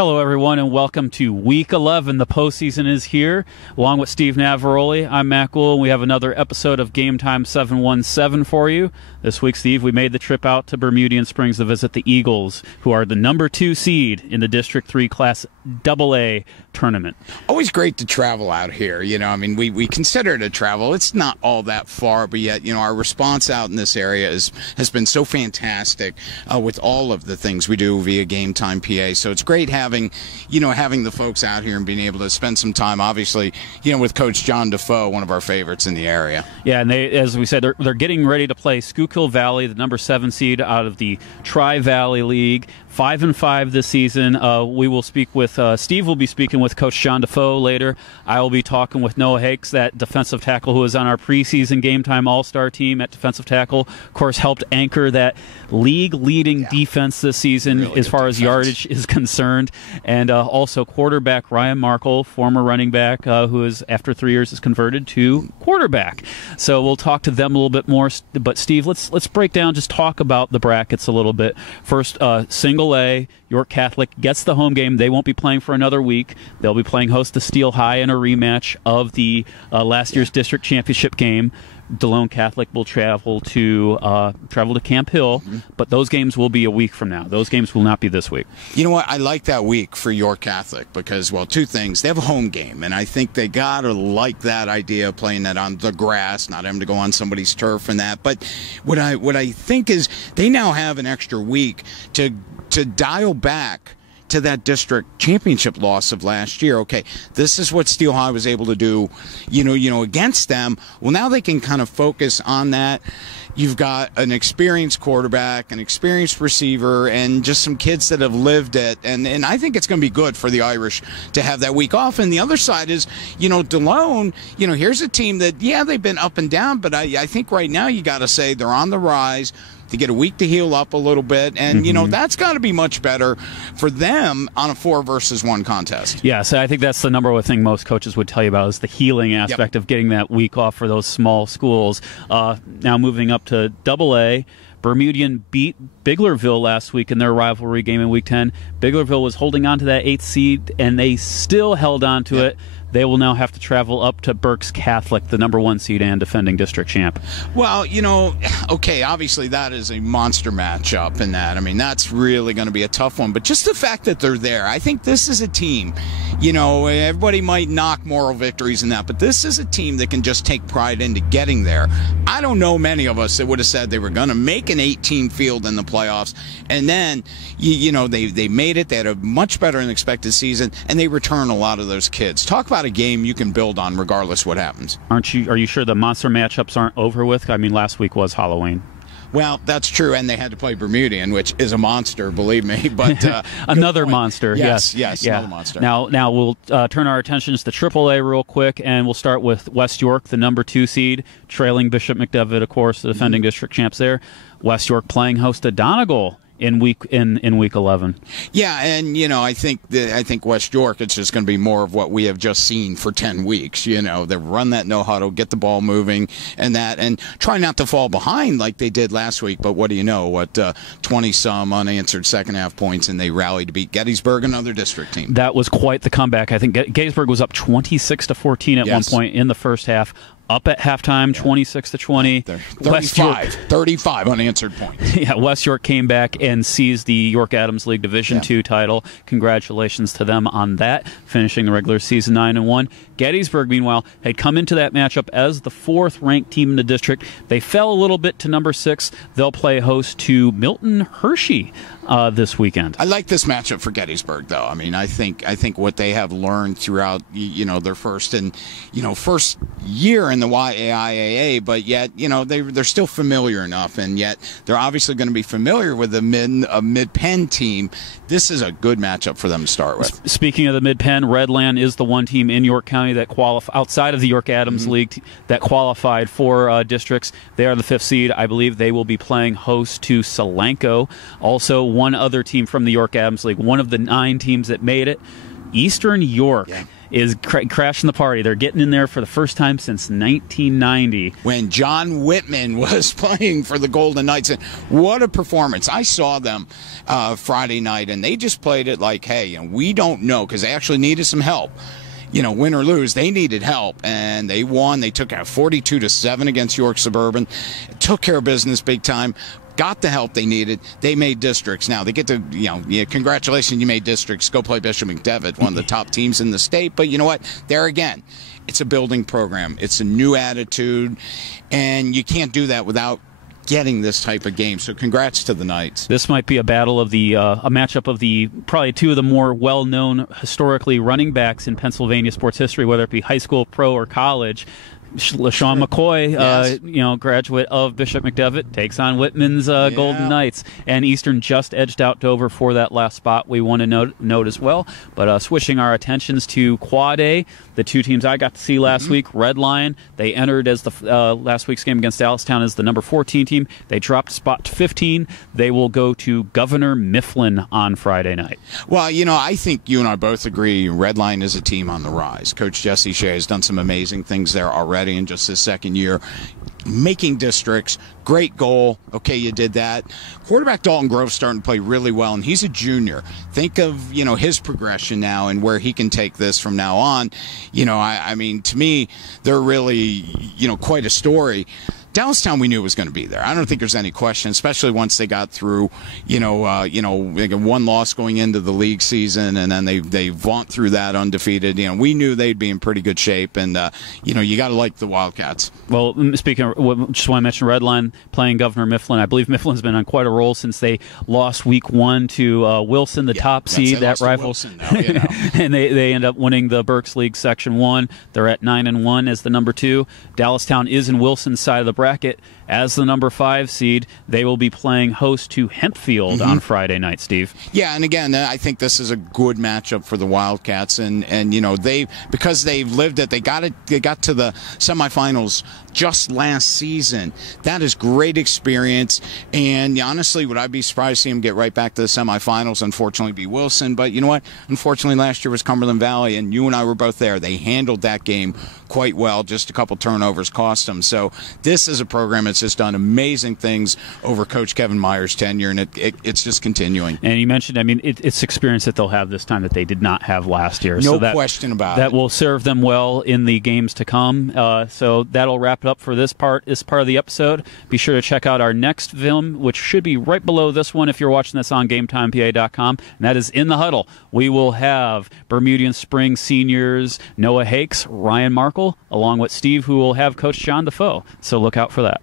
Hello, everyone, and welcome to Week 11. The postseason is here. Along with Steve Navaroli, I'm Matt Goul, and we have another episode of GameTime 717 for you. This week, Steve, we made the trip out to Bermudian Springs to visit the Eagles, who are the number 2 seed in the District 3 Class YAIAA tournament. Always great to travel out here. We consider it a travel. It's not all that far, but yet, our response out in this area has been so fantastic with all of the things we do via GameTime PA. So it's great having the folks out here and being able to spend some time, obviously, with Coach John Defoe, one of our favorites in the area. Yeah, and they, as we said, they're getting ready to play Schuylkill Valley, the number 7 seed out of the Tri-Valley League. 5-5 this season. We will speak with Steve. Will be speaking with Coach John Defoe later. I will be talking with Noah Hakes, that defensive tackle who was on our preseason Game Time All-Star team at defensive tackle. Of course, helped anchor that league-leading defense this season really as far as yardage is concerned. And also quarterback Ryan Markle, former running back, who is after 3 years is converted to quarterback. So we'll talk to them a little bit more. But Steve, let's break down, just talk about the brackets a little bit. First, single A, York Catholic gets the home game. They won't be playing for another week. They'll be playing host to Steel High in a rematch of the last year's district championship game. DeLone Catholic will travel to Camp Hill, but those games will be a week from now. Those games will not be this week. You know what? I like that week for York Catholic because, well, two things. They have a home game, and I think they got to like that idea of playing that on the grass, not having to go on somebody's turf and that. But what I think is they now have an extra week to dial back to that district championship loss of last year. Okay, this is what Steel High was able to do, against them. Well, now they can kind of focus on that. You've got an experienced quarterback, an experienced receiver, and just some kids that have lived it. And I think it's going to be good for the Irish to have that week off. And the other side is, DeLone, here's a team that, they've been up and down, but I think right now you got to say they're on the rise. To get a week to heal up a little bit, and that's got to be much better for them on a 4-versus-1 contest. Yeah, so I think that's the number one thing most coaches would tell you about is the healing aspect of getting that week off for those small schools. Now moving up to AA, Bermudian beat Biglerville last week in their rivalry game in Week 10. Biglerville was holding on to that 8th seed, and they still held on to it. They will now have to travel up to Berks Catholic, the number 1 seed and defending district champ. Well, okay, obviously that is a monster matchup in that. I mean, that's really going to be a tough one. But just the fact that they're there, I think this is a team, everybody might knock moral victories in that, but this is a team that can just take pride into getting there. I don't know many of us that would have said they were going to make an 18 field in the playoffs. And then, they made it. They had a much better than expected season, and they return a lot of those kids. Talk about a game you can build on regardless what happens. Are you sure the monster matchups aren't over with? I mean, last week was Halloween. Well, that's true, and they had to play Bermudian, which is a monster, believe me. But another monster, yes, another monster. Now we'll turn our attentions to AAA real quick, and we'll start with West York, the number 2 seed, trailing Bishop McDevitt, of course, the defending district champs there. West York playing host to Donegal in week 11. Yeah, and I think West York, it's just going to be more of what we have just seen for 10 weeks. They run that no huddle, get the ball moving, and try not to fall behind like they did last week. But what do you know? 20-some unanswered second half points, and they rallied to beat Gettysburg, another district team. That was quite the comeback. I think Gettysburg was up 26-14 at one point in the first half. Up at halftime, 26-20. 35 unanswered points. Yeah, West York came back and seized the York Adams League Division II title. Congratulations to them on that, finishing the regular season 9-1. Gettysburg, meanwhile, had come into that matchup as the 4th-ranked team in the district. They fell a little bit to number 6. They'll play host to Milton Hershey this weekend. I like this matchup for Gettysburg, though. I mean, I think what they have learned throughout, their first year in the YAIAA, but yet, they're still familiar enough, and yet they're obviously going to be familiar with a mid-pen team. This is a good matchup for them to start with. Speaking of the mid-pen, Redland is the one team in York County that outside of the York Adams League that qualified for districts. They are the 5th seed. I believe they will be playing host to Solanco. Also, one other team from the York Adams League, one of the 9 teams that made it, Eastern York. is crashing the party. They're getting in there for the first time since 1990. When John Whitman was playing for the Golden Knights. And what a performance. I saw them Friday night, and they just played it like, hey, we don't know, because they actually needed some help. Win or lose, they needed help, and they won. They took out 42-7 against York Suburban, took care of business big time, got the help they needed. They made districts. Now they get to, congratulations, you made districts. Go play Bishop McDevitt, one of the top teams in the state. But you know what? There again, it's a building program. It's a new attitude, and you can't do that without getting this type of game. So congrats to the Knights. This might be a battle of a matchup of probably two of the more well-known historically running backs in Pennsylvania sports history, whether it be high school, pro, or college. LaShawn McCoy, yes. Graduate of Bishop McDevitt, takes on Whitman's Golden Knights, and Eastern just edged out Dover for that last spot. We want to note as well. But switching our attentions to Quad A, the two teams I got to see last week, Red Lion, they entered as the last week's game against Dallastown as the number 14 team. They dropped spot to 15. They will go to Governor Mifflin on Friday night. Well, I think you and I both agree Red Lion is a team on the rise. Coach Jesse Shea has done some amazing things there already in just his second year, making districts. Great goal. Okay, you did that. Quarterback Dalton Grove's starting to play really well, and he's a junior. Think of, his progression now and where he can take this from now on. I mean, to me, they're really, quite a story. Dallastown, we knew was going to be there. I don't think there's any question, especially once they got through, they got one loss going into the league season, and then they vaunt through that undefeated. We knew they'd be in pretty good shape, and you got to like the Wildcats. Well, speaking of, just want to mention Red Line playing Governor Mifflin. I believe Mifflin's been on quite a roll since they lost week 1 to Wilson, the top seed, that rival. Wilson now, and they end up winning the Berks League Section 1. They're at 9-1 as the number 2. Dallastown is in Wilson's side of the bracket as the number 5 seed. They will be playing host to Hempfield on Friday night, Steve. Yeah, and again, I think this is a good matchup for the Wildcats, and because they've lived it, they got to the semifinals just last season. That is great experience, and honestly, would I be surprised to see them get right back to the semifinals? Unfortunately, be Wilson, but you know what? Unfortunately, last year was Cumberland Valley, and you and I were both there. They handled that game quite well. Just a couple turnovers cost them. So this is a program that's just done amazing things over Coach Kevin Meyer's tenure, and it's just continuing. And you mentioned, it's experience that they'll have this time that they did not have last year. No question about it. That will serve them well in the games to come. So that'll wrap it up for this part of the episode. Be sure to check out our next film, which should be right below this one if you're watching this on GameTimePA.com, and that is In the Huddle. We will have Bermudian Spring seniors Noah Hakes, Ryan Markle, along with Steve, who will have Coach John Defoe. So look out for that.